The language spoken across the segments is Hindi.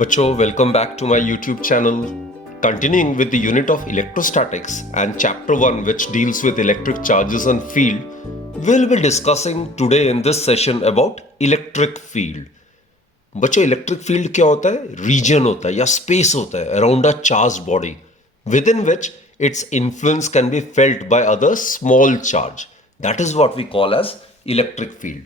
बच्चों, welcome back to my YouTube channel. Continuing with the unit of electrostatics and chapter 1 which deals with electric charges and field, we'll be discussing today in this session about electric field. बच्चों, इलेक्ट्रिक फील्ड क्या होता है? रीजन होता है या स्पेस होता है around a charge body within which its influence can be felt by other small charge. That is what we call as electric field.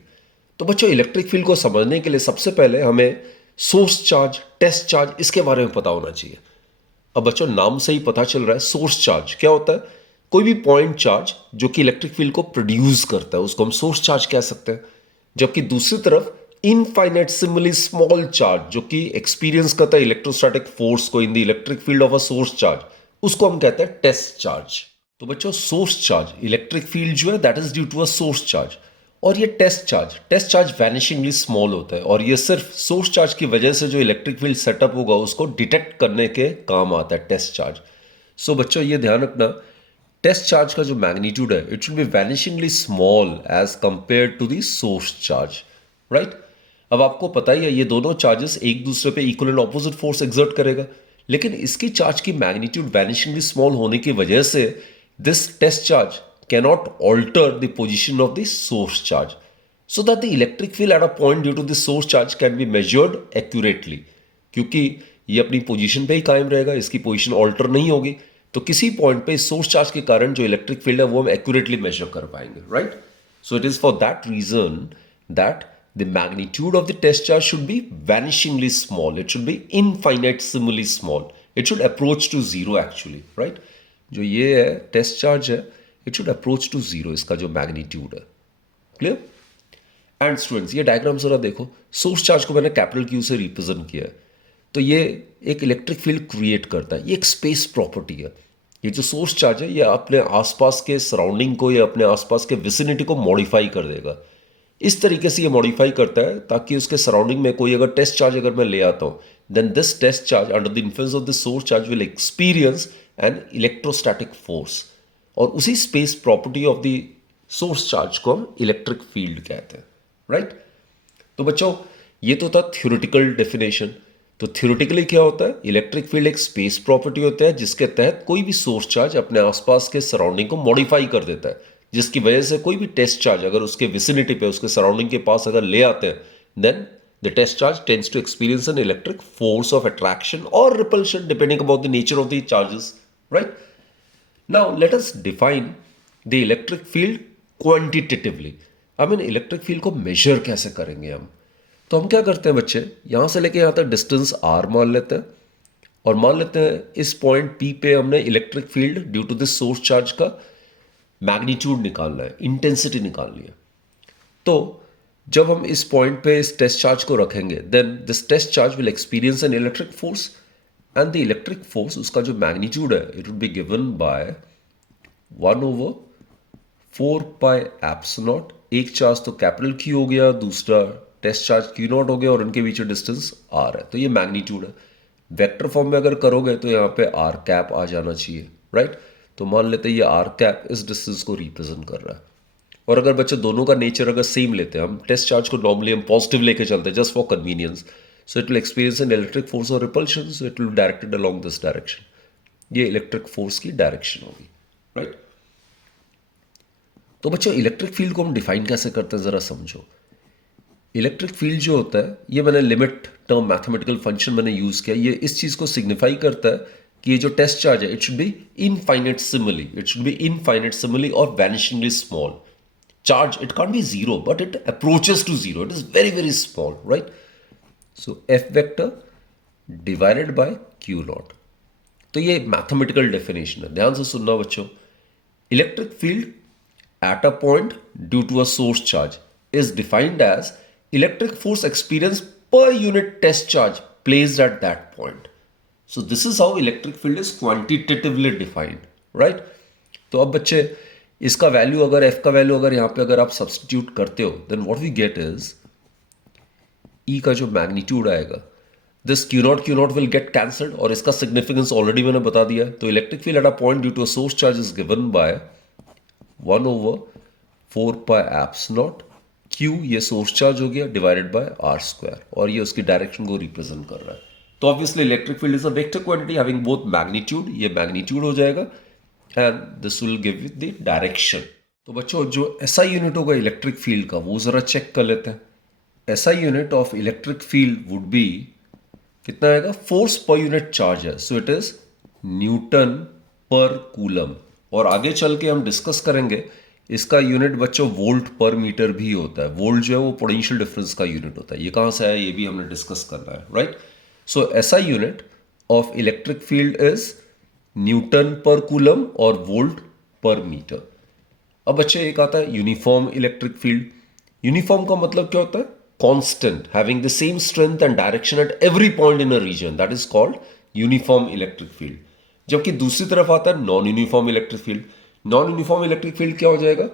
तो बच्चों, इलेक्ट्रिक फील्ड को समझने के लिए सबसे पहले हमें सोर्स चार्ज, टेस्ट चार्ज, इसके बारे में पता होना चाहिए. अब बच्चों, नाम से ही पता चल रहा है सोर्स चार्ज क्या होता है. कोई भी पॉइंट चार्ज जो कि इलेक्ट्रिक फील्ड को प्रोड्यूस करता है उसको हम सोर्स चार्ज कह सकते हैं. जबकि दूसरी तरफ इनफाइनेटसिमली स्मॉल चार्ज जो कि एक्सपीरियंस करता है इलेक्ट्रोस्टैटिक फोर्स को in the electric field of a source charge, उसको हम कहते हैं टेस्ट चार्ज. तो बच्चों, सोर्स चार्ज इलेक्ट्रिक फील्ड जो है that is due to a source charge. और ये टेस्ट चार्ज वैनिशिंगली स्मॉल होता है और ये सिर्फ सोर्स चार्ज की वजह से जो इलेक्ट्रिक फील्ड सेटअप होगा उसको डिटेक्ट करने के काम आता है टेस्ट चार्ज. सो बच्चों, ये ध्यान रखना, टेस्ट चार्ज का जो मैग्नीट्यूड है it should be vanishingly small as compare to the source charge. Right. अब आपको पता ही है ये दोनों चार्जेस एक दूसरे पे equal and opposite force exert करेगा, लेकिन इसकी चार्ज की मैग्नीट्यूड वैनिशिंगली स्मॉल होने की वजह से this test charge cannot alter the position of the source charge, so that the electric field at a point due to the source charge can be measured accurately. क्योंकि ये अपनी पोजीशन पे ही कायम रहेगा, इसकी पोजीशन ऑल्टर नहीं होगी, तो किसी पॉइंट पे सोर्स चार्ज के कारण जो इलेक्ट्रिक फील्ड है वो हम एक्यूरेटली मेजर कर पाएंगे. Right. So it is for that reason that the magnitude of the test charge should be vanishingly small. It should be infinitesimally small. It should approach to zero actually. Right. जो ये है टेस्ट चार्ज है, it should approach to zero, इसका जो मैग्नीट्यूड है. क्लियर. एंड स्टूडेंट्स, ये डायग्राम जरा देखो. सोर्स चार्ज को मैंने कैपिटल क्यू से रिप्रेजेंट किया है. तो ये एक इलेक्ट्रिक फील्ड क्रिएट करता है. ये एक स्पेस प्रॉपर्टी है. ये जो सोर्स चार्ज है ये अपने आसपास के सराउंडिंग को या अपने आसपास के विसिनिटी को मॉडिफाई कर देगा. इस तरीके से ये मॉडिफाई करता है ताकि उसके सराउंडिंग में कोई अगर टेस्ट चार्ज अगर मैं ले आता हूँ, then this test charge under the influence of the source charge will experience an electrostatic force. और उसी space property of the source charge को हम इलेक्ट्रिक फील्ड कहते हैं. राइट. तो बच्चों, ये तो था थ्योरेटिकल डेफिनेशन. तो थ्योरेटिकली क्या होता है? इलेक्ट्रिक फील्ड एक स्पेस प्रॉपर्टी होता है जिसके तहत कोई भी सोर्स चार्ज अपने आसपास के सराउंडिंग को मॉडिफाई कर देता है, जिसकी वजह से कोई भी टेस्ट चार्ज अगर उसके विसिनिटी पे, उसके सराउंडिंग के पास अगर ले आते हैं, then the test charge tends to experience an electric force of attraction और repulsion depending about the nature of the charges. Right. Now let us define the electric field quantitatively. I mean electric field को मेजर कैसे करेंगे हम? तो हम क्या करते हैं बच्चे, यहां से लेके यहां तक डिस्टेंस r मान लेते हैं और मान लेते हैं इस पॉइंट P पे हमने electric field due to this source charge का मैग्नीट्यूड निकालना है, इंटेंसिटी निकालनी है. तो जब हम इस पॉइंट पे इस टेस्ट चार्ज को रखेंगे, then this test charge will experience an electric force and the electric force, उसका जो मैग्नीट्यूड है it would be given by 1/4 pi epsilon naught. एक चार्ज तो कैपिटल क्यू हो गया, दूसरा टेस्ट चार्ज क्यू नॉट हो गया और उनके बीच डिस्टेंस आर है. तो ये मैग्नीट्यूड है. वेक्टर फॉर्म में अगर करोगे तो यहाँ पे आर कैप आ जाना चाहिए. राइट. तो मान लेते हैं ये आर कैप इस डिस्टेंस को रिप्रेजेंट कर रहा है. और अगर बच्चे दोनों का नेचर अगर सेम लेते हैं, हम टेस्ट चार्ज को नॉर्मली हम पॉजिटिव लेके चलते हैं just for convenience. So it will experience an electric force or repulsion, so it will be directed along this direction. ये इलेक्ट्रिक फोर्स की डायरेक्शन होगी. राइट. तो बच्चों, इलेक्ट्रिक फील्ड को हम डिफाइन कैसे करते हैं जरा समझो. इलेक्ट्रिक फील्ड जो होता है, ये मैंने लिमिट टर्म मैथमेटिकल फंक्शन मैंने यूज किया. ये इस चीज को सिग्निफाई करता है कि ये जो टेस्ट चार्ज है it should be infinitesimally, it should be infinitesimally और vanishingly small. Charge it can't be zero but it approaches to zero, it is very very small. Right. So F vector divided by Q not. तो ये मैथमेटिकल डेफिनेशन है, ध्यान से सुनना बच्चों. Electric field at a point due to a source charge is defined as electric force experience per unit test charge placed at that point. So this is how electric field is quantitatively defined. Right. तो अब बच्चे, इसका वैल्यू अगर एफ का वैल्यू अगर यहां पे अगर आप सब्सटीट्यूट करते हो, then what we get is E का जो मैग्नीट्यूड आएगा, this Q not will get cancelled और इसका सिग्निफिकेंस ऑलरेडी मैंने बता दिया है. तो electric field at a point due to a source charge is given by 1/4 pi epsilon not Q, ये सोर्स चार्ज हो गया, डिवाइडेड बाय आर स्क्वायर, और ये उसकी डायरेक्शन को रिप्रेजेंट कर रहा है. तो obviously electric field is a vector quantity having both magnitude, ये मैग्नीट्यूड हो जाएगा and this will give the direction. तो बच्चों जो एसआई यूनिट होगा इलेक्ट्रिक फील्ड का वो जरा चेक कर लेते हैं। SI unit of electric field would B, कितना आएगा, फोर्स पर यूनिट चार्ज है, सो इट इज न्यूटन पर कूलम। और आगे चल के हम डिस्कस करेंगे इसका यूनिट बच्चों वोल्ट पर मीटर भी होता है। वोल्ट जो है वो पोटेंशियल डिफरेंस का यूनिट होता है। ये कहाँ से आया ये भी हमने डिस्कस करना है, right. So SI unit of electric field is Newton पर कूलम और वोल्ट पर मीटर। अब बच्चे एक आता है यूनिफॉर्म इलेक्ट्रिक फील्ड। यूनिफॉर्म का मतलब क्या होता है, constant, having the same strength and direction at every point in a region, that is called uniform electric field. जबकि दूसरी तरफ आता है non uniform electric field. Non uniform electric field क्या हो जाएगा,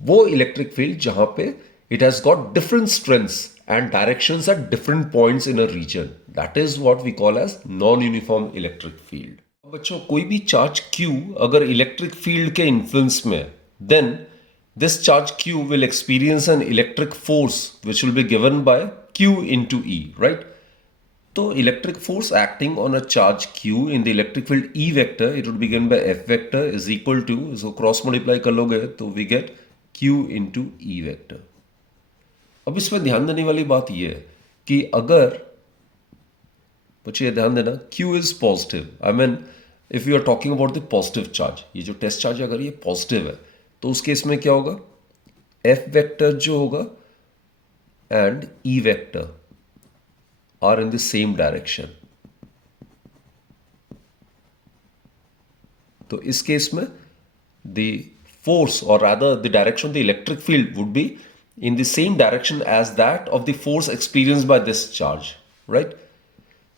वो इलेक्ट्रिक फील्ड जहां पे it has got different strengths and directions at different points in a region, that is what we call as non uniform electric field. बच्चों कोई भी चार्ज Q अगर इलेक्ट्रिक फील्ड के इन्फ्लुएंस में, then this charge Q will experience an electric force which will be given by Q into E, right? So electric force acting on a charge Q in the electric field E vector, it would be given by F vector is equal to, so cross multiply कर लोगे तो we get Q into E vector. अब इसमें ध्यान देने वाली बात ये है कि अगर बच्चे ध्यान देना Q is positive, I mean if you are talking about the positive charge, ये जो टेस्ट चार्ज अगर ये पॉजिटिव है तो उस केस में क्या होगा, एफ वेक्टर जो होगा and E vector are in the same direction. तो इस केस में द फोर्स और rather the direction of the electric field would be in the same direction as that of the force experience by this charge, right.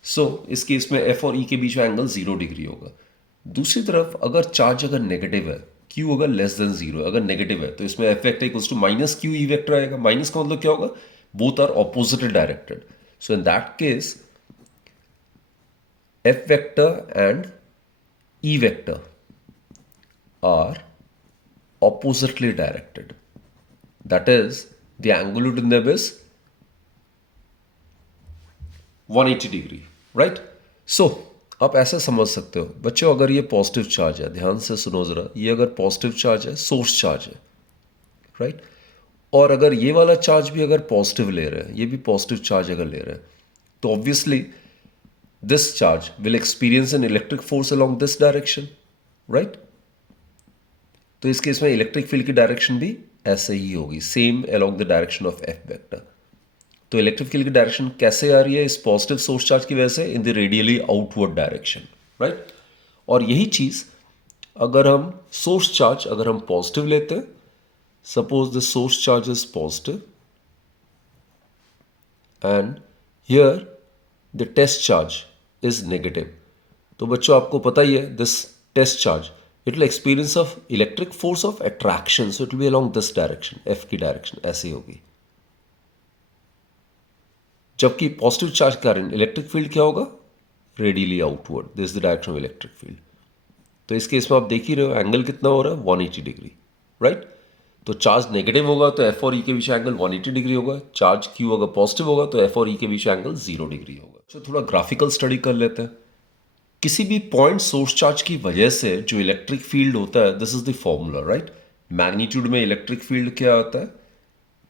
So इस केस में एफ और ई के बीच में एंगल 0 डिग्री होगा। दूसरी तरफ अगर चार्ज अगर नेगेटिव है, Q अगर लेस देन 0 अगर नेगेटिव है, तो इसमें F vector equals to minus Q E vector आएगा। माइनस का मतलब क्या होगा, both are oppositely directed, so in that case F vector and E vector are oppositely directed, that is the angle between them is 180 degree, right. So आप ऐसे समझ सकते हो बच्चों, अगर ये पॉजिटिव चार्ज है, ध्यान से सुनो ज़रा, ये अगर पॉजिटिव चार्ज है, सोर्स चार्ज है, राइट, और अगर ये वाला चार्ज भी अगर पॉजिटिव ले रहे हैं, ये भी पॉजिटिव चार्ज अगर ले रहे हैं, तो obviously this charge will experience an electric force along this direction, right. तो इस केस में इलेक्ट्रिक फील्ड की डायरेक्शन भी ऐसे ही होगी, same along the direction of F vector. तो इलेक्ट्रिक फील्ड की डायरेक्शन कैसे आ रही है इस पॉजिटिव सोर्स चार्ज की वजह से, इन the radially outward direction, right. और यही चीज अगर हम सोर्स चार्ज अगर हम पॉजिटिव लेते हैं, suppose the source charge is positive and here the test charge is negative, तो बच्चों आपको पता ही है this test charge it will experience of electric force of attraction, so it will be along this direction, F की डायरेक्शन ऐसी होगी। जबकि पॉजिटिव चार्ज के कारण इलेक्ट्रिक फील्ड क्या होगा, radially outward, this is the direction of electric field. तो इस केस में आप देख ही रहे हो एंगल कितना हो रहा है, 180 डिग्री, राइट। तो चार्ज नेगेटिव होगा तो एफ और ई के बीच एंगल 180 डिग्री होगा, चार्ज क्यू अगर पॉजिटिव होगा तो एफ और ई के बीच एंगल 0 डिग्री होगा। तो थोड़ा ग्राफिकल स्टडी कर लेते हैं। किसी भी पॉइंट सोर्स चार्ज की वजह से जो इलेक्ट्रिक फील्ड होता है, this is the formula, right. Magnitude में इलेक्ट्रिक फील्ड क्या होता है,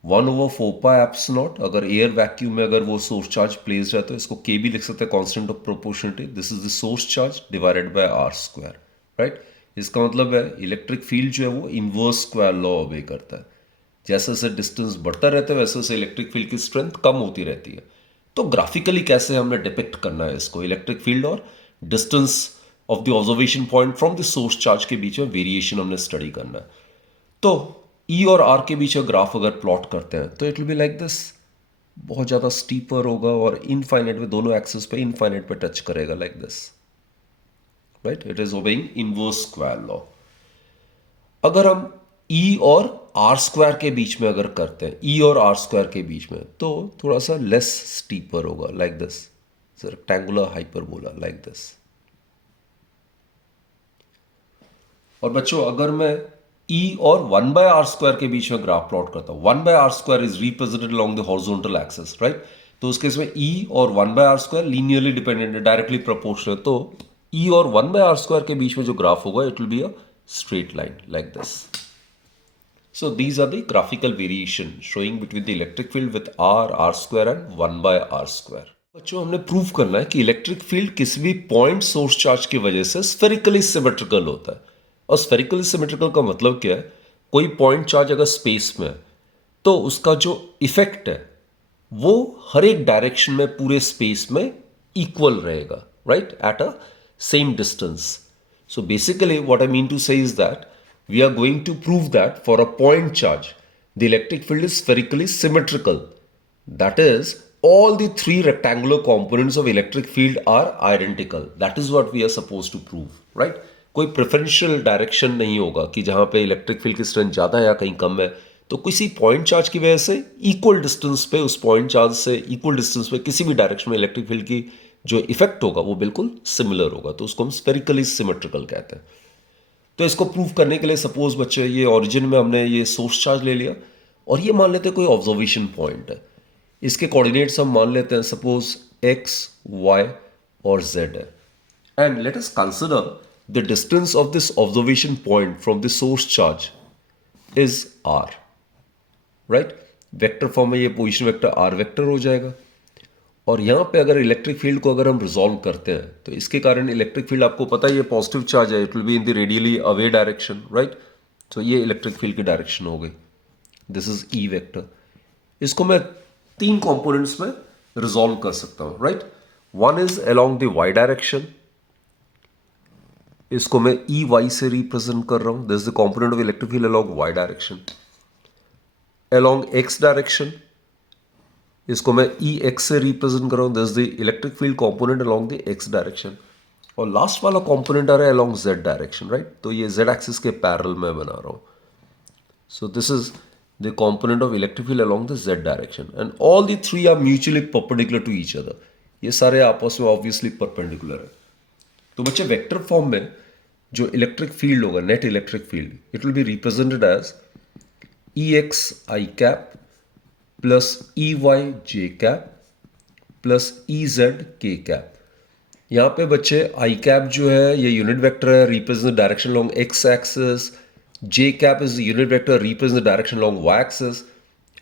1/4 पाई एप्सिलॉन। अगर एयर वैक्यूम में अगर वो सोर्स चार्ज प्लेस्ड है तो इसको के भी लिख सकते हैं, constant of proportionality, this is the source charge divided by r square, right. इसका मतलब है इलेक्ट्रिक फील्ड जो है वो इनवर्स स्क्वायर लॉ ओबे करता है। जैसे जैसे डिस्टेंस बढ़ता रहता है वैसे वैसे इलेक्ट्रिक फील्ड की स्ट्रेंथ कम होती रहती है। तो ग्राफिकली कैसे हमने डिपिक्ट करना है इसको, इलेक्ट्रिक फील्ड और distance of the observation point from the source charge के बीच में वेरिएशन हमने स्टडी करना है। तो ई और आर के बीच ग्राफ अगर प्लॉट करते हैं तो it will be like this, बहुत ज़्यादा स्टीपर होगा और इनफाइनाइट पे दोनों एक्सेस पे इनफाइनाइट पे टच करेगा like this, right. It is obeying inverse square law. अगर हम ई और आर स्क्वायर के बीच में अगर करते हैं, ई और आर स्क्वायर के बीच में, तो थोड़ा सा लेस स्टीपर होगा like this, rectangular hyperbola like this. और बच्चों अगर मैं E और 1/r स्क्वायर के बीच में ग्राफ प्लॉट करता हूं, 1/r square is represented along the horizontal axis, right. तो उस केस में E और 1/r² लीनियरली डिपेंडेंट है, डायरेक्टली प्रोपोर्शनल। तो E और 1/r² के बीच में जो ग्राफ होगा it will be a straight line like this. So these are the graphical variation showing between the electric field with r² and 1/r². बच्चों हमने प्रूव करना है कि इलेक्ट्रिक फील्ड किसी भी पॉइंट सोर्स चार्ज की वजह से स्फेरिकली सिमेट्रिकल होता है. और स्फेरिकली सिमेट्रिकल का मतलब क्या है? कोई पॉइंट चार्ज अगर स्पेस में है तो उसका जो इफेक्ट है वो हर एक डायरेक्शन में पूरे स्पेस में इक्वल रहेगा, right, at a same distance. So basically what I mean to say is that we are going to prove that for a point charge the electric field is spherically symmetrical. That is, all the three rectangular components of electric field are identical. That is what we are supposed to prove, right? कोई प्रेफरेंशियल डायरेक्शन नहीं होगा कि जहां पे इलेक्ट्रिक फील्ड की स्ट्रेंथ ज़्यादा है या कहीं कम है. तो किसी पॉइंट चार्ज की वजह से इक्वल डिस्टेंस पे, उस पॉइंट चार्ज से इक्वल डिस्टेंस पे किसी भी डायरेक्शन में इलेक्ट्रिक फील्ड की जो इफेक्ट होगा वो बिल्कुल सिमिलर होगा. तो उसको हम स्फेरिकली सिमेट्रिकल कहते हैं. तो इसको प्रूव करने के लिए सपोज बच्चे ये ओरिजिन में हमने ये सोर्स चार्ज ले लिया और ये मान लेते हैं कोई ऑब्जर्वेशन पॉइंट है. इसके कोऑर्डिनेट्स हम मान लेते हैं सपोज x, y और z है. And let us consider the distance of this observation point from the source charge is r, right. Vector form में ये पोजीशन वेक्टर r वेक्टर हो जाएगा. और यहाँ पे अगर इलेक्ट्रिक फील्ड को अगर हम रिजॉल्व करते हैं तो इसके कारण इलेक्ट्रिक फील्ड आपको पता है ये पॉजिटिव चार्ज है, it will be in the radially away direction, right. तो ये इलेक्ट्रिक फील्ड की डायरेक्शन हो गई. This is E vector. इसको मैं तीन कंपोनेंट्स में रिजॉल्व कर सकता हूँ, right. One is along the y direction. इसको मैं ई वाई से रिप्रेजेंट कर रहा हूँ. This is the component of electric field along y direction. Along x direction इसको मैं ई एक्स से रिप्रेजेंट कर रहा हूँ. This is the electric field component along the x direction. और लास्ट वाला कंपोनेंट आ रहा है अलोंग जेड डायरेक्शन, राइट. तो ये जेड एक्सिस के पैरेलल में बना रहा हूँ. So this is the component of electric field along the z direction and all the three are mutually perpendicular to each other. ये सारे आपस में ऑब्वियसली परपेंडिकुलर है. तो बच्चे वेक्टर फॉर्म में जो इलेक्ट्रिक फील्ड होगा, net electric field, it will be represented as E X I cap plus E Y J cap plus E Z के कैप. यहाँ पे बच्चे आई कैप जो है ये यूनिट वेक्टर है, represent direction along X axis. J cap is the unit vector, represent direction along Y axis.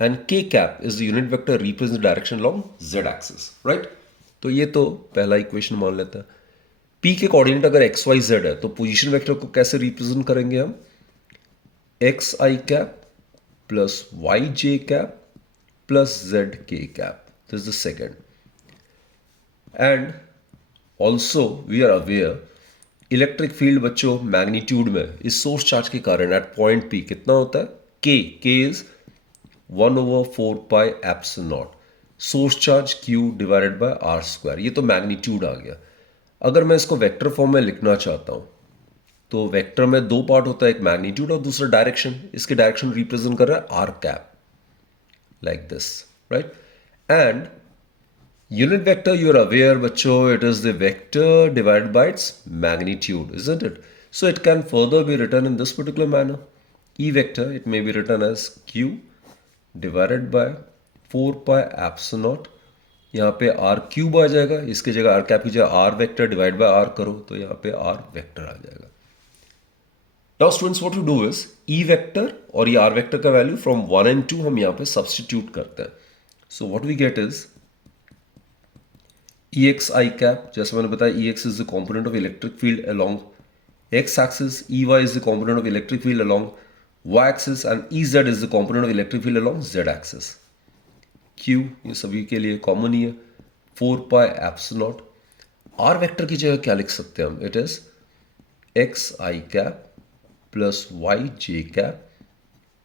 And K cap is the unit vector, represent direction along Z axis, right. तो ये तो पहला इक्वेशन मान लेते हैं. पी के कोऑर्डिनेट अगर एक्स वाई जेड है तो पोजीशन वेक्टर को कैसे रिप्रेजेंट करेंगे हम? X I cap plus y J cap plus z k cap. This is the second. And also we are aware electric field बच्चों मैग्नीट्यूड में इस सोर्स चार्ज के कारण एट पॉइंट पी कितना होता है? k. k is 1/4 pi epsilon not. Source charge q divided by r². ये तो मैग्नीट्यूड आ गया. अगर मैं इसको वेक्टर फॉर्म में लिखना चाहता हूं तो वेक्टर में दो पार्ट होता है, एक मैग्नीट्यूड और दूसरा डायरेक्शन. इसके डायरेक्शन रिप्रेजेंट कर रहा है r cap, like this, right. And unit vector, you are aware bachcho, it is the vector divided by its magnitude, isn't it? So it can further be written in this particular manner. E vector, it may be written as q divided by 4 pi epsilon naught. यहाँ पे r क्यूब आ जाएगा, इसकी जगह r कैप की जगह r vector divide by r करो तो यहाँ पे r वेक्टर आ जाएगा. Now students, what you do is E vector और ये R vector का वैल्यू from 1 and 2 हम यहाँ पे सब्सटीट्यूट करते हैं. So what we get is Ex I cap, जैसे मैंने बताया Ex is the component of electric field along x axis, Ey is the component of electric field along y axis and Ez is the component of electric field along z axis. Q ये सभी के लिए कॉमन ही है, 4 pi epsilon naught. R vector की जगह क्या लिख सकते हैं हम? It is x I cap plus y J cap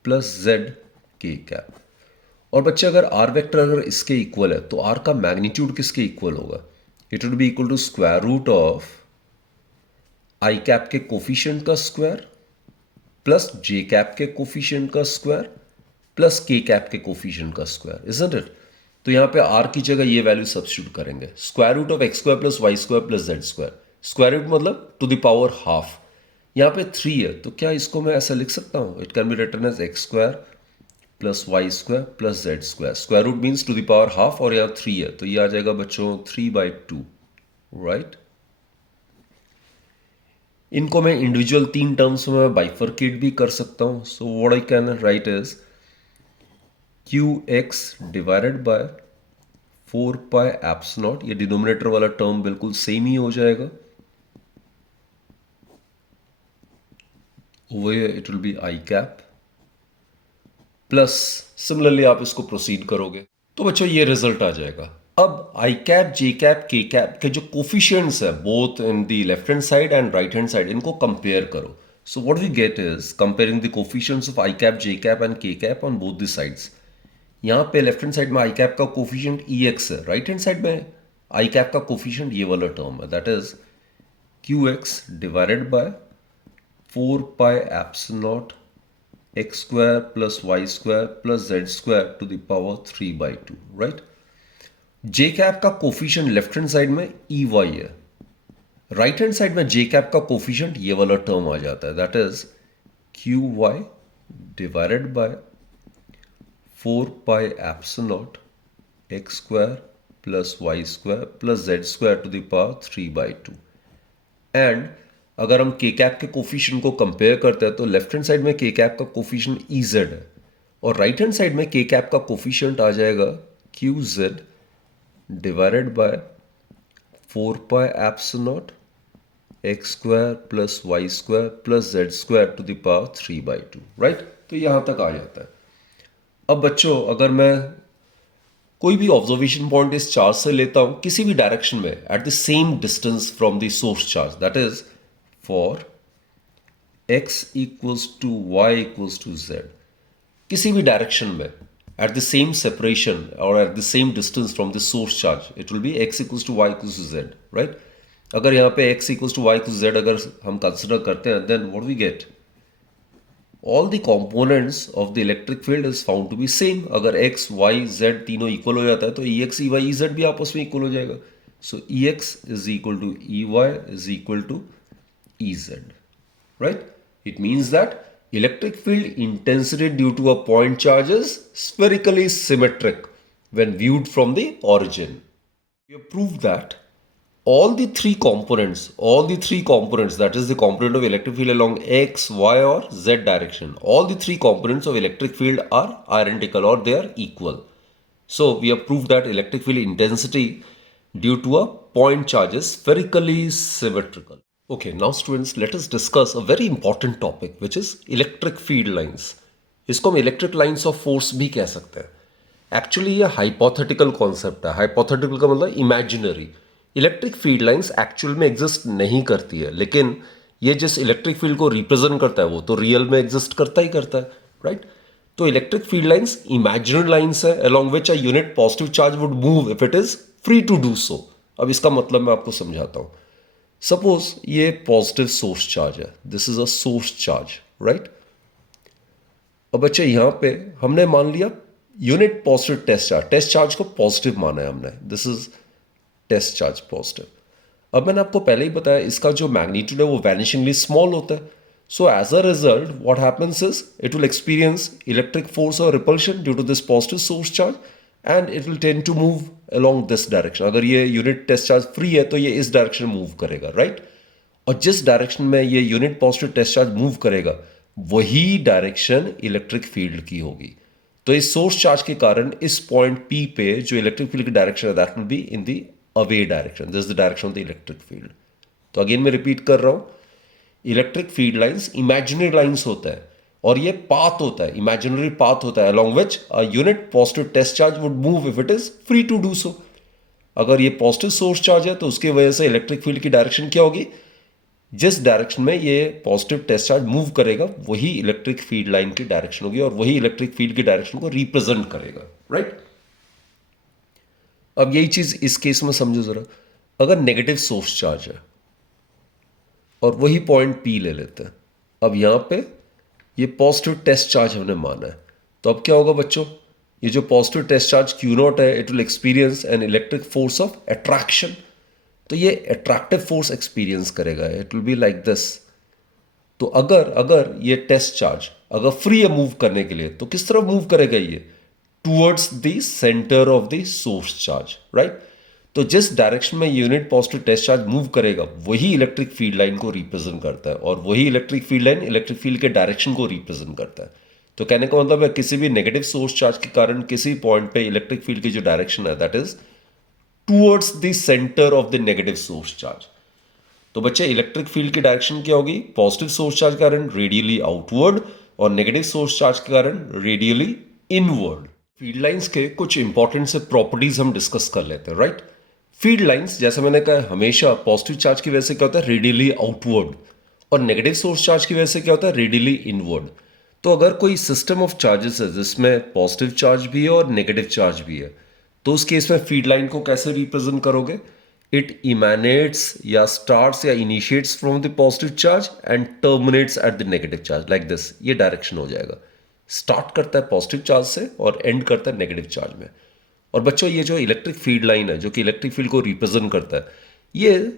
plus z के कैप. और बच्चे अगर आर वेक्टर अगर इसके इक्वल है तो आर का मैग्नीट्यूड किसके इक्वल होगा? It would be equal to square root of I cap के कोफिशिएंट का स्क्वायर प्लस जे कैप के कोफिशिएंट का स्क्वायर प्लस के कैप के कोफिशिएंट का स्क्वायर, इजंट इट? तो यहाँ पे आर की जगह ये वैल्यू सब्स्टिट्यूट करेंगे. Square root of x square plus y square plus z square. Square root मतलब टू द पावर हाफ. यहाँ पे 3 है तो क्या इसको मैं ऐसा लिख सकता हूँ? It can be written as x square plus y square plus z square, square root means to the power half और यहाँ 3 है तो ये आ जाएगा बच्चों 3/2, राइट। इनको मैं इंडिविजुअल 3 टर्म्स में बाइफरकेट भी कर सकता हूँ। So what I can write is QX divided by 4 pi eps naught, ये डिनोमिनेटर वाला टर्म बिल्कुल सेम ही हो जाएगा। Over here it will be i cap plus, similarly आप इसको प्रोसीड करोगे तो बच्चों ये रिजल्ट आ जाएगा। अब I cap, J cap, K cap के जो कोफिशिएंट्स है both in the left hand side and right hand side, इनको कंपेयर करो। So what we get is comparing the coefficients of I cap, J cap and K cap on both the sides. यहाँ पे लेफ्ट हैंड साइड में आई कैप का कोफिशिएंट EX है, राइट हैंड साइड में आई कैप का कोफिशिएंट ये वाला टर्म है, that is QX divided by 4 pi epsilon x square plus y square plus z square to the power 3/2, right. J cap का कोफिशिएंट लेफ्ट हैंड साइड में EY है, राइट हैंड साइड में जे कैप का कोफिशिएंट ये वाला टर्म आ जाता है, that is QY divided by 4 pi epsilon x square plus y square plus z square to the power 3/2। And अगर हम के कैप के कोफिशिएंट को कंपेयर करते हैं तो लेफ्ट हैंड साइड में के कैप का कोफिशिएंट EZ है और राइट हैंड साइड में के कैप का कोफिशिएंट आ जाएगा QZ divided by 4 pi epsilon x square plus y square plus z square to the power 3/2, right. तो यहां तक आ जाता है। अब बच्चों अगर मैं कोई भी ऑब्जर्वेशन पॉइंट इस चार्ज से लेता हूं किसी भी डायरेक्शन में at the same distance from the source charge, that is for x equals to y equals to z, किसी भी डायरेक्शन में एट द सेम सेपरेशन और at the same distance from the source charge, it will be x equals to y equals to z, right. अगर यहाँ पे x equals to y equals to z अगर हम कंसिडर करते हैं then what we get, all the components of the electric field is found to be same। अगर x, y, z तीनों इक्वल हो जाता है तो EX, EY, EZ भी आपस में इक्वल हो जाएगा। सो EX is equal to EY is equal to EZ, right? It means that electric field intensity due to a point charge is spherically symmetric when viewed from the origin. We have proved that all the three components, that is the component of electric field along x, y or z direction, all the three components of electric field are identical or they are equal. So we have proved that electric field intensity due to a point charge is spherically symmetrical. Okay, now students, let us discuss a very important topic which is electric field lines. इसको हम electric lines of force भी कह सकते हैं। एक्चुअली ये हाइपोथेटिकल कॉन्सेप्ट है। हाइपोथेटिकल का मतलब imaginary. Electric field lines actual में एग्जिस्ट नहीं करती है, लेकिन ये जिस इलेक्ट्रिक फील्ड को रिप्रेजेंट करता है वो तो रियल में एग्जिस्ट करता ही करता है, राइट। तो electric field lines imaginary lines है along which a unit positive charge would move if it is free to do so. अब इसका मतलब मैं आपको समझाता हूं। सपोज ये पॉजिटिव सोर्स चार्ज है, this is a source charge, right. अब बच्चे यहां पे हमने मान लिया यूनिट पॉजिटिव टेस्ट चार्ज को पॉजिटिव माना है हमने, this is test charge positive. अब मैंने आपको पहले ही बताया इसका जो मैग्नीट्यूड है वो वैनिशिंगली स्मॉल होता है। So as a result what happens is it will experience electric force और repulsion due to this positive source charge and it will tend to move along this direction. अगर ये यूनिट टेस्ट चार्ज फ्री है तो ये इस डायरेक्शन में मूव करेगा, राइट। और जिस डायरेक्शन में ये unit positive test charge move करेगा वही डायरेक्शन इलेक्ट्रिक फील्ड की होगी। तो इस सोर्स चार्ज के कारण इस पॉइंट P पे जो इलेक्ट्रिक फील्ड की डायरेक्शन है that will be in the away direction, this is the direction of the electric field. तो अगेन मैं रिपीट कर रहा हूं, electric field lines imaginary lines होता है और ये पाथ होता है, इमेजिनरी पाथ होता है along which a unit positive test charge would move if it is free to do so. अगर ये पॉजिटिव सोर्स चार्ज है तो उसकी वजह से इलेक्ट्रिक फील्ड की डायरेक्शन क्या होगी, जिस डायरेक्शन में ये पॉजिटिव टेस्ट चार्ज मूव करेगा वही इलेक्ट्रिक फील्ड लाइन की डायरेक्शन होगी और वही इलेक्ट्रिक फील्ड की डायरेक्शन को रिप्रेजेंट करेगा, राइट। अब यही चीज इस केस में समझो जरा, अगर नेगेटिव सोर्स चार्ज है और वही पॉइंट P ले लेते हैं, अब यहां पे ये पॉजिटिव टेस्ट चार्ज हमने माना है, तो अब क्या होगा बच्चों, ये जो पॉजिटिव टेस्ट चार्ज Q0 है it will experience an electric force of attraction. तो ये अट्रैक्टिव फोर्स एक्सपीरियंस करेगा, it will be like this. तो अगर ये टेस्ट चार्ज अगर फ्री है मूव करने के लिए तो किस तरफ मूव करेगा ये? Towards the centre of the source charge, right? तो जिस डायरेक्शन में unit positive test charge move करेगा वही इलेक्ट्रिक फील्ड लाइन को रिप्रेजेंट करता है, और वही electric field line electric field के डायरेक्शन को रिप्रेजेंट करता है। तो कहने का मतलब है किसी भी नेगेटिव सोर्स चार्ज के कारण किसी पॉइंट पे इलेक्ट्रिक फील्ड की जो डायरेक्शन है that is towards the centre of the negative source charge. तो बच्चे इलेक्ट्रिक फील्ड की डायरेक्शन क्या होगी? पॉजिटिव सोर्स चार्ज के कारण रेडियली आउटवर्ड और नेगेटिव सोर्स चार्ज के कारण रेडियली इनवर्ड। फील्ड लाइंस के कुछ इंपॉर्टेंट से प्रॉपर्टीज हम डिस्कस कर लेते हैं, राइट? फील्ड लाइंस जैसा मैंने कहा हमेशा पॉजिटिव चार्ज की वजह से क्या होता है? रेडियली आउटवर्ड, और नेगेटिव सोर्स चार्ज की वजह से क्या होता है? Radially inward. तो अगर कोई सिस्टम ऑफ चार्जेस है जिसमें पॉजिटिव चार्ज भी है और नेगेटिव चार्ज भी है, तो उस केस में फील्ड लाइन को कैसे रिप्रेजेंट करोगे? इट इमेनेट्स या स्टार्ट्स या initiates from the positive charge and terminates at the negative charge, like this. ये डायरेक्शन हो जाएगा, स्टार्ट करता है पॉजिटिव चार्ज से और एंड करता है नेगेटिव चार्ज में। और बच्चों ये जो इलेक्ट्रिक फील्ड लाइन है जो कि इलेक्ट्रिक फील्ड को रिप्रेजेंट करता है, ये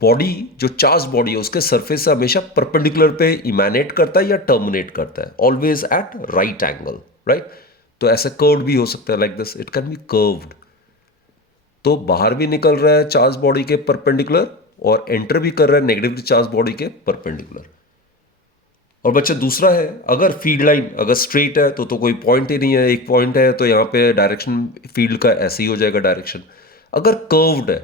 बॉडी जो चार्ज बॉडी है उसके सरफेस से हमेशा परपेंडिकुलर पे इमेनेट करता है या टर्मिनेट करता है, always at right angle, right? तो ऐसा कर्व्ड भी हो सकता है, like this, it can B curved. तो बाहर भी निकल रहा है चार्ज बॉडी के परपेंडिकुलर और एंटर भी कर रहा है नेगेटिव चार्ज बॉडी के परपेंडिकुलर। और बच्चा दूसरा है, अगर फील्ड लाइन अगर स्ट्रेट है तो कोई पॉइंट ही नहीं है, एक पॉइंट है तो यहाँ पे डायरेक्शन फील्ड का ऐसे ही हो जाएगा डायरेक्शन। अगर कर्व्ड है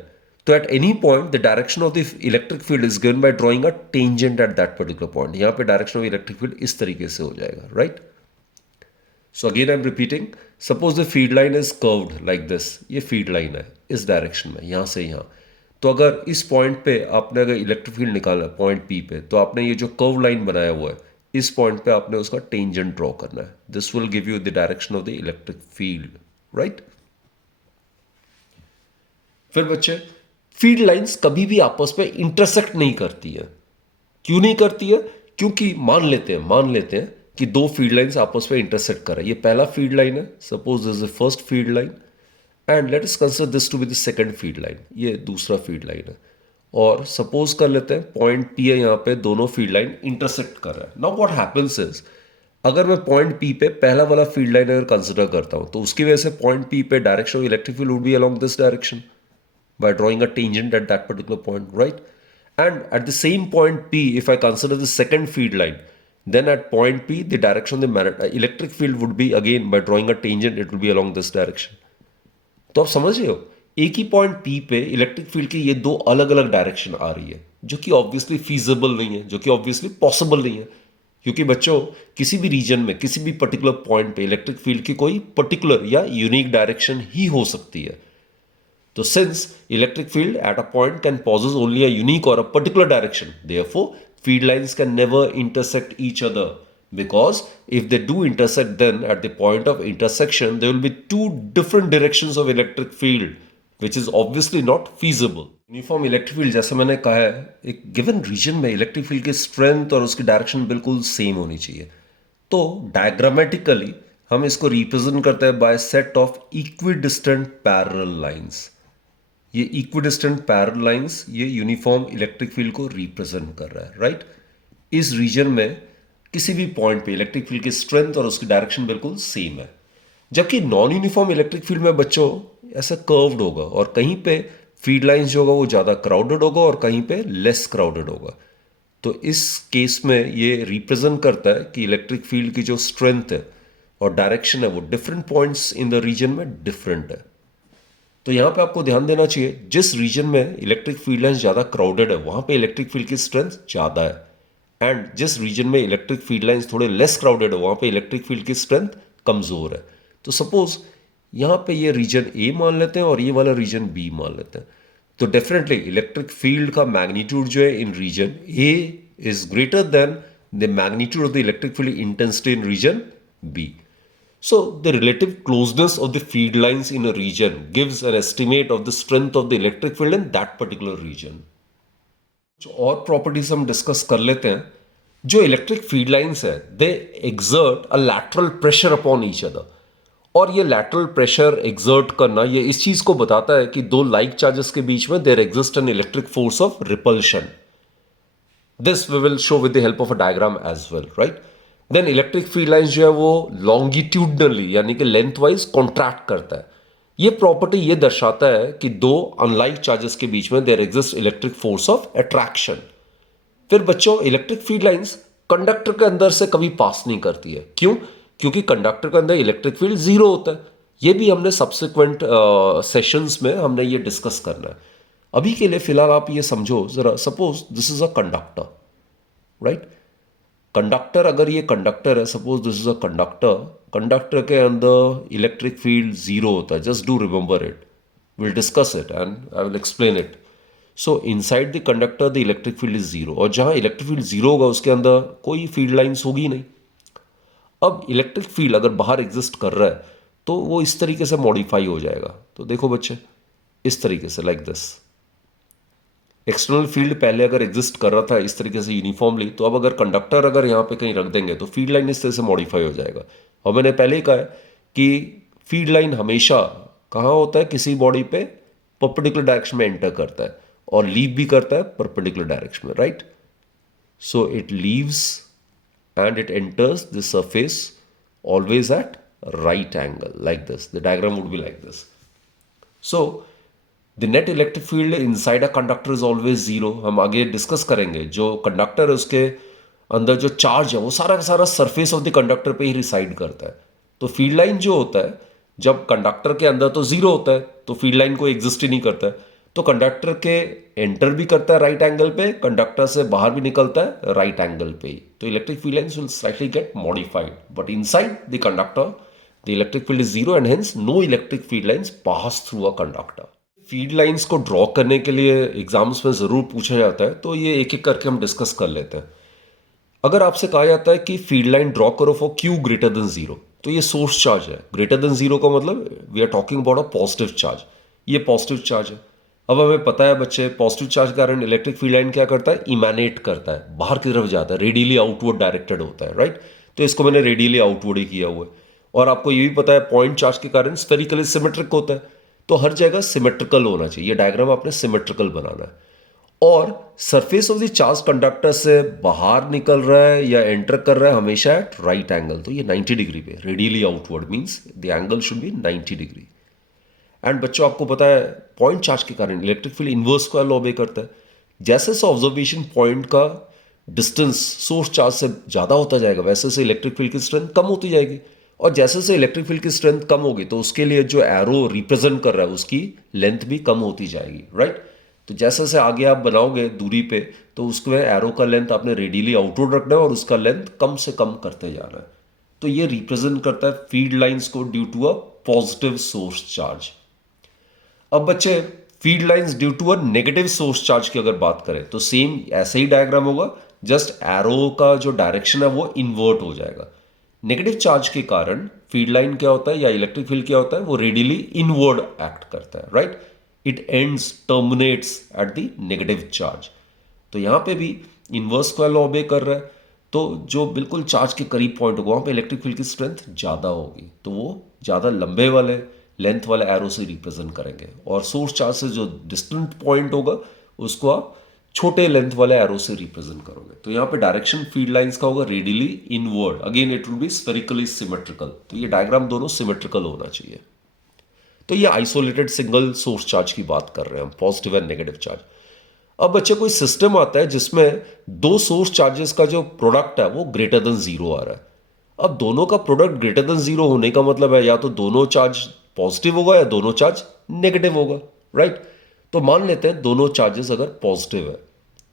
तो at any point the direction of the electric field is given by drawing a tangent at that particular point. यहाँ पे डायरेक्शन ऑफ इलेक्ट्रिक फील्ड इस तरीके से हो जाएगा, right? So again I am repeating, suppose the field line is curved like this, ये फील्ड लाइन है इस डायरेक्शन में यहाँ से यहाँ। तो अगर इस पॉइंट पे आपने अगर इलेक्ट्रिक फील्ड निकाला पॉइंट पी पे, तो आपने ये जो कर्व लाइन बनाया हुआ है इस पॉइंट पे आपने उसका टेंजेंट ड्रॉ करना है। This will give you the direction of the electric field, right? फिर बच्चे फील्ड लाइंस कभी भी आपस में इंटरसेक्ट नहीं करती है। क्यों नहीं करती है? क्योंकि मान लेते हैं कि दो फील्ड लाइंस आपस में इंटरसेक्ट कर रहा है। ये पहला फील्ड लाइन है, suppose this is the first field line, and let us consider this to be the second field line, ये दूसरा फील्ड लाइन है। और सपोज कर लेते हैं पॉइंट पी है, यहाँ पे दोनों फील्ड लाइन इंटरसेक्ट कर रहा है। नाउ व्हाट हैपेंस इज, अगर मैं पॉइंट पी पे पहला वाला फील्ड लाइन अगर कंसिडर करता हूं तो उसकी वजह से पॉइंट पी पे direction of electric field would B along this direction by drawing a tangent at that particular point, right? And at the same point P, if I consider the second field line, then at point P, the direction of the electric field would be again by drawing a tangent, it will be along this direction. तो आप समझ रहे हो, एक ही पॉइंट P पे इलेक्ट्रिक फील्ड की ये दो अलग अलग डायरेक्शन आ रही है, जो कि ऑब्वियसली फीजिबल नहीं है, जो कि ऑब्वियसली पॉसिबल नहीं है। क्योंकि बच्चों किसी भी रीजन में किसी भी पर्टिकुलर पॉइंट पे इलेक्ट्रिक फील्ड की कोई पर्टिकुलर या यूनिक डायरेक्शन ही हो सकती है। So since electric field at a point can possess only a unique or a particular direction, therefore field lines can never intersect each other, because if they do intersect, then at the point of intersection there will be two different directions of electric field, which is obviously not feasible. Uniform electric field जैसे मैंने कहा है, एक गिवन रीजन में इलेक्ट्रिक फील्ड की स्ट्रेंथ और उसकी डायरेक्शन बिल्कुल सेम होनी चाहिए। तो डायग्रामेटिकली हम इसको रिप्रेजेंट करते हैं by set of equidistant parallel lines. ये इक्विडिस्टेंट पैरेलल लाइंस ये यूनिफॉर्म इलेक्ट्रिक फील्ड को रिप्रेजेंट कर रहा है, राइट? इस रीजन में किसी भी पॉइंट पे इलेक्ट्रिक फील्ड की स्ट्रेंथ और उसकी डायरेक्शन बिल्कुल सेम है। जबकि नॉन यूनिफॉर्म इलेक्ट्रिक फील्ड में बच्चों ऐसा कर्व्ड होगा, और कहीं पे फील्ड लाइंस जो होगा वो ज़्यादा क्राउडेड होगा और कहीं पे लेस क्राउडेड होगा। तो इस केस में ये रिप्रेजेंट करता है कि इलेक्ट्रिक फील्ड की जो स्ट्रेंथ है और डायरेक्शन है वो different points in the region में डिफरेंट है। तो यहाँ पे आपको ध्यान देना चाहिए, जिस रीजन में इलेक्ट्रिक फील्ड लाइंस ज़्यादा क्राउडेड है वहाँ पे इलेक्ट्रिक फील्ड की स्ट्रेंथ ज़्यादा है, एंड जिस रीजन में इलेक्ट्रिक फील्ड लाइंस थोड़े लेस क्राउडेड है वहाँ पे इलेक्ट्रिक फील्ड की स्ट्रेंथ कमज़ोर है। तो सपोज यहाँ पे ये रीजन ए मान लेते हैं और ये वाला रीजन बी मान लेते हैं, तो डेफिनेटली इलेक्ट्रिक फील्ड का मैग्नीट्यूड जो है in region A is greater than the magnitude of the electric field intensity in region B. So the relative closeness of the field lines in a region gives an estimate of the strength of the electric field in that particular region. जो और प्रॉपर्टीज हम डिस्कस कर लेते हैं, जो इलेक्ट्रिक फील्ड लाइंस है they exert a lateral pressure upon each other, और ये लैटरल प्रेशर एक्सर्ट करना ये इस चीज को बताता है कि दो लाइक चार्जेस के बीच में there exist an electric force of repulsion. This we will show with the help of a diagram as well, right? Then electric field lines जो है वो लॉन्गिट्यूडनली यानी कि लेंथ वाइज कॉन्ट्रैक्ट करता है। ये प्रॉपर्टी ये दर्शाता है कि दो अनलाइक चार्जेस के बीच में there exist electric force of attraction. फिर बच्चों इलेक्ट्रिक फील्ड लाइंस कंडक्टर के अंदर से कभी पास नहीं करती है। क्यों? क्योंकि कंडक्टर के अंदर इलेक्ट्रिक फील्ड जीरो होता है। ये भी हमने सब्सिक्वेंट सेशंस में हमने ये डिस्कस करना है। अभी के लिए फिलहाल आप ये समझो जरा, suppose this is a conductor, right? Conductor, अगर ये कंडक्टर है, suppose this is a conductor, conductor के अंदर इलेक्ट्रिक फील्ड जीरो होता है। Just do remember it, will discuss it and I will explain it. So inside the conductor the electric field is zero, और जहां इलेक्ट्रिक फील्ड जीरो होगा उसके अंदर कोई फील्ड लाइंस होगी नहीं। अब इलेक्ट्रिक फील्ड अगर बाहर एग्जिस्ट कर रहा है तो वो इस तरीके से मॉडिफाई हो जाएगा। तो देखो बच्चे, इस तरीके से, लाइक दिस। एक्सटर्नल फील्ड पहले अगर एग्जिस्ट कर रहा था इस तरीके से यूनिफॉर्मली, तो अब अगर कंडक्टर अगर यहाँ पे कहीं रख देंगे तो फील्ड लाइन इस तरह से मॉडिफाई हो जाएगा। और मैंने पहले ही कहा है कि फील्ड लाइन हमेशा कहाँ होता है, किसी बॉडी पे परपेंडिकुलर डायरेक्शन में एंटर करता है और लीव भी करता है परपेंडिकुलर डायरेक्शन में, right? So it leaves and it enters the surface always at right angle, like this. The diagram would be like this. So the net electric field inside a conductor is always zero. हम आगे डिस्कस करेंगे। जो कंडक्टर है उसके अंदर जो चार्ज है वो सारा का सारा सरफेस ऑफ द कंडक्टर पे ही रिसाइड करता है। तो फील्ड लाइन जो होता है, जब कंडक्टर के अंदर तो जीरो होता है तो फील्ड लाइन को एग्जिस्ट ही नहीं करता है। तो कंडक्टर के एंटर भी करता है राइट एंगल पे, कंडक्टर से बाहर भी निकलता है राइट एंगल पे ही। तो electric field lines will slightly get modified, but inside the conductor the electric field is zero and hence no electric field lines pass through a conductor. Field lines को ड्रॉ करने के लिए एग्जाम्स में जरूर पूछा जाता है, तो ये एक एक करके हम डिस्कस कर लेते हैं। अगर आपसे कहा जाता है कि फील्ड लाइन ड्रॉ करो for Q greater than zero, तो ये सोर्स चार्ज है। ग्रेटर देन जीरो का मतलब we are talking about a positive charge. ये पॉजिटिव चार्ज है। अब हमें पता है बच्चे, पॉजिटिव चार्ज के कारण इलेक्ट्रिक फील्ड लाइन क्या करता है, इमैनेट करता है, बाहर की तरफ जाता है, रेडियली आउटवर्ड डायरेक्टेड होता है, राइट? तो इसको मैंने रेडियली आउटवर्ड ही किया हुआ है। और आपको ये भी पता है पॉइंट चार्ज के कारण स्फेरिकली सिमेट्रिक होता है। तो हर जगह सिमेट्रिकल होना चाहिए। ये डायग्राम आपने सिमेट्रिकल बनाना है। और surface of the charge conductor से बाहर निकल रहा है या एंटर कर रहा है हमेशा एट राइट एंगल। तो ये 90 डिग्री पे, radially outward means the angle should be 90 degree. And बच्चों आपको पता है पॉइंट चार्ज के कारण इलेक्ट्रिक फील्ड इन्वर्स का लॉ ऑबे करता है। जैसे से ऑब्जर्वेशन पॉइंट का डिस्टेंस सोर्स चार्ज से ज़्यादा होता जाएगा वैसे से इलेक्ट्रिक फील्ड की स्ट्रेंथ कम होती जाएगी। और जैसे से इलेक्ट्रिक फील्ड की स्ट्रेंथ कम होगी तो उसके लिए जो एरो रिप्रेजेंट कर रहा है उसकी लेंथ भी कम होती जाएगी, राइट? तो जैसे से आगे आप बनाओगे दूरी पे तो उसके एरो का लेंथ आपने रेडियली आउटवर्ड रखना है और उसका लेंथ कम से कम करते जाना है। तो ये रिप्रेजेंट करता है फील्ड लाइंस को due to a positive source charge. अब बच्चे field lines due to a negative source charge की अगर बात करें तो सेम ऐसे ही डायग्राम होगा, जस्ट एरो का जो डायरेक्शन है वो इन्वर्ट हो जाएगा। नेगेटिव चार्ज के कारण फील्ड लाइन क्या होता है या इलेक्ट्रिक फील्ड क्या होता है, वो रेडियली इनवर्ड एक्ट करता है, right? It ends terminates at the negative charge. तो यहां पे भी इनवर्स का लॉ ऑबे कर रहा है। तो जो बिल्कुल चार्ज के करीब पॉइंट होगा वहां पे इलेक्ट्रिक फील्ड की स्ट्रेंथ ज़्यादा होगी, तो वो ज़्यादा लंबे वाले लेंथ वाले एरो से रिप्रेजेंट करेंगे। और सोर्स चार्ज से जो डिस्टेंट पॉइंट होगा उसको आप छोटे लेंथ वाले एरो से रिप्रेजेंट करोगे। तो यहाँ पे डायरेक्शन फील्ड लाइंस का होगा radially inward, again it will B spherically symmetrical. तो ये डायग्राम दोनों सिमेट्रिकल होना चाहिए। तो ये आइसोलेटेड सिंगल सोर्स चार्ज की बात कर रहे हैं हम, पॉजिटिव एंड नेगेटिव चार्ज। अब बच्चे कोई सिस्टम आता है जिसमें दो सोर्स चार्जेस का जो प्रोडक्ट है वो ग्रेटर देन जीरो आ रहा है। अब दोनों का प्रोडक्ट ग्रेटर देन जीरो होने का मतलब है या तो दोनों चार्ज पॉजिटिव होगा या दोनों चार्ज नेगेटिव होगा, राइट? तो मान लेते हैं दोनों चार्जेस अगर पॉजिटिव है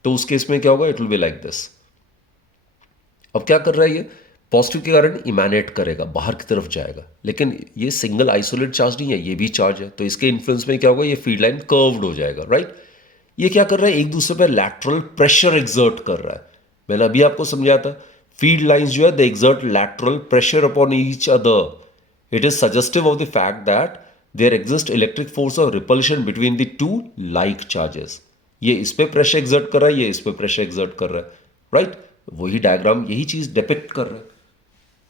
तो उस केस में क्या होगा, it will be like this. अब क्या कर रहा है ये, पॉजिटिव के कारण इमैनेट करेगा, बाहर की तरफ जाएगा, लेकिन ये सिंगल आइसोलेट चार्ज नहीं है, ये भी चार्ज है। तो इसके इन्फ्लुएंस में क्या होगा, ये फील्ड लाइन कर्व्ड हो जाएगा, राइट? ये क्या कर रहा है, एक दूसरे पर लैटरल प्रेशर एग्जर्ट कर रहा है। मैंने अभी आपको समझाया था फील्ड लाइंस जो है they exert lateral pressure upon each other. It is suggestive of the fact that there exist electric force of repulsion between the two like charges. ये इस पे प्रेशर एग्जर्ट कर रहा है, ये इस पे प्रेशर एग्जर्ट कर रहा है, राइट? वही डायग्राम यही चीज डिपिक्ट कर रहा है।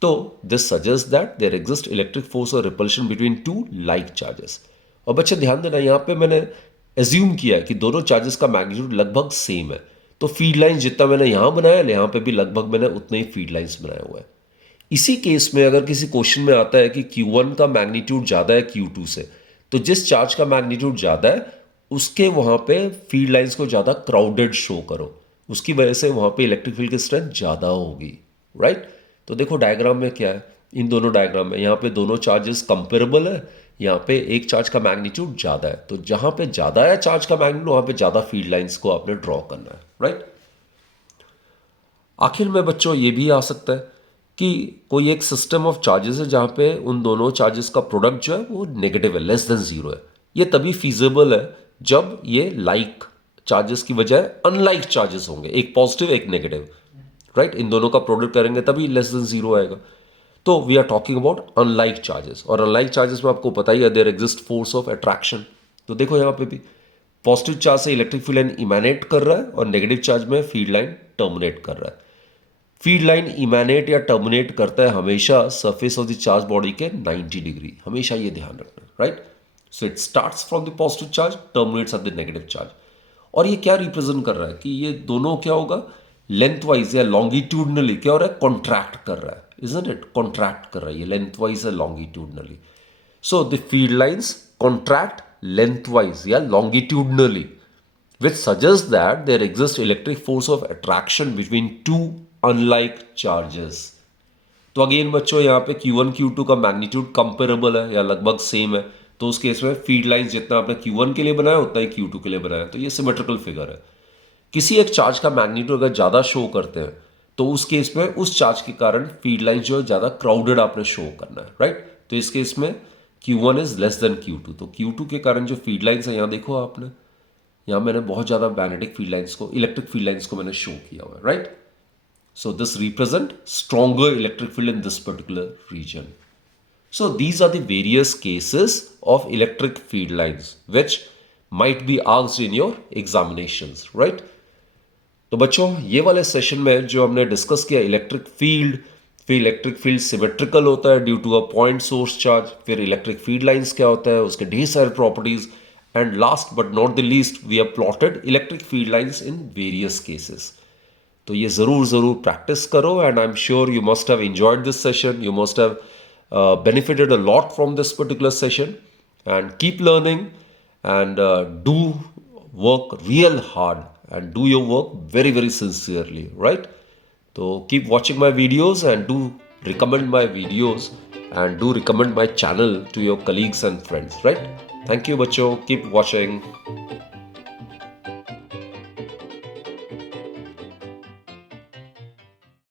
तो this suggest that there exist electric force और repulsion between two like charges. और बच्चे ध्यान देना, यहाँ पे मैंने एज्यूम किया है कि दोनों चार्जेस का मैग्नीट्यूड लगभग सेम है। तो फील्ड लाइन जितना मैंने यहाँ बनाया है यहाँ पे भी लगभग मैंने उतने ही फील्ड लाइंस बनाए हुए हैं। इसी केस में अगर किसी क्वेश्चन में आता है कि Q1 का मैग्नीट्यूड ज़्यादा है Q2 से, तो जिस चार्ज का मैग्नीट्यूड ज़्यादा है उसके वहाँ पे फील्ड लाइंस को ज़्यादा क्राउडेड शो करो, उसकी वजह से वहाँ पे इलेक्ट्रिक फील्ड की स्ट्रेंथ ज़्यादा होगी, राइट। तो देखो डायग्राम में क्या है, इन दोनों डायग्राम में यहाँ पे दोनों चार्जेस कंपेरेबल है, यहाँ पे एक चार्ज का मैग्नीट्यूड ज़्यादा है, तो जहाँ पे ज़्यादा है चार्ज का मैग्नीट्यूड वहाँ पे ज़्यादा फील्ड लाइंस को आपने ड्रॉ करना है, राइट। आखिर में बच्चों ये भी आ सकता है कि कोई एक सिस्टम ऑफ चार्जेस है जहाँ पे उन दोनों चार्जेस का प्रोडक्ट जो है वो नेगेटिव है, लेस देन जीरो है। ये तभी फीजिबल है जब ये लाइक चार्जेस की बजाय अनलाइक चार्जेस होंगे, एक पॉजिटिव एक नेगेटिव, राइट। इन दोनों का प्रोडक्ट करेंगे तभी लेस देन जीरो आएगा। तो we are talking about unlike charges, और अनलाइक चार्जेस में आपको पता ही है there exist force of attraction. तो देखो यहाँ पे भी पॉजिटिव चार्ज से इलेक्ट्रिक फील्ड लाइन इमेनेट कर रहा है और नेगेटिव चार्ज में फील्ड लाइन टर्मिनेट कर रहा है। फील्ड लाइन इमेनेट या टर्मिनेट करता है हमेशा surface of the charge body के 90 डिग्री, हमेशा ये ध्यान रखना, right. So it starts from the positive charge, terminates at the negative charge. और ये क्या रिप्रेजेंट कर रहा है कि ये दोनों क्या होगा, लेंथ वाइज या लॉन्गिट्यूडनली क्या हो रहा है, कॉन्ट्रैक्ट कर रहा है, इजंट इट, कॉन्ट्रैक्ट कर रहा है ये लेंथ वाइज या longitudinally. So the field lines contract length wise या longitudinally, which suggests that there exists electric force of attraction between two unlike charges. तो अगेन बच्चों यहाँ पे Q1 Q2 का मैग्नीट्यूड कंपेरेबल है या लगभग सेम है, तो उस केस में फील्ड लाइंस जितना आपने Q1 के लिए बनाया उतना ही Q2 के लिए बनाया, तो ये सिमेट्रिकल फिगर है। किसी एक चार्ज का मैग्नीट्यूड अगर ज़्यादा शो करते हैं तो उस केस में उस चार्ज के कारण फील्ड लाइंस जो है ज़्यादा क्राउडेड आपने शो करना है, राइट। तो इस केस में Q1 is less than Q2, तो Q2 के कारण जो फील्ड लाइंस है यहाँ देखो आपने, यहाँ मैंने बहुत ज़्यादा मैग्नेटिक फील्ड लाइंस को, इलेक्ट्रिक फील्ड लाइंस को मैंने शो किया हुआ है, right. So this represent stronger electric field in this particular region. So these are the various cases of electric field lines which might be asked in your examinations, right? तो बच्चों ये वाले सेशन में जो हमने डिस्कस किया इलेक्ट्रिक फील्ड, फिर इलेक्ट्रिक फील्ड सिमेट्रिकल होता है due to a point source charge, फिर इलेक्ट्रिक फील्ड लाइंस क्या होता है, उसके ढेर सारे properties, and last but not the least we have plotted electric field lines in various cases. तो ये ज़रूर प्रैक्टिस करो, and I am sure you must have enjoyed this session, you must have benefited a lot from this particular session, and keep learning, and do work real hard and do your work very sincerely, right? So keep watching my videos and do recommend my videos and do recommend my channel to your colleagues and friends, right? Thank you bachcho, keep watching.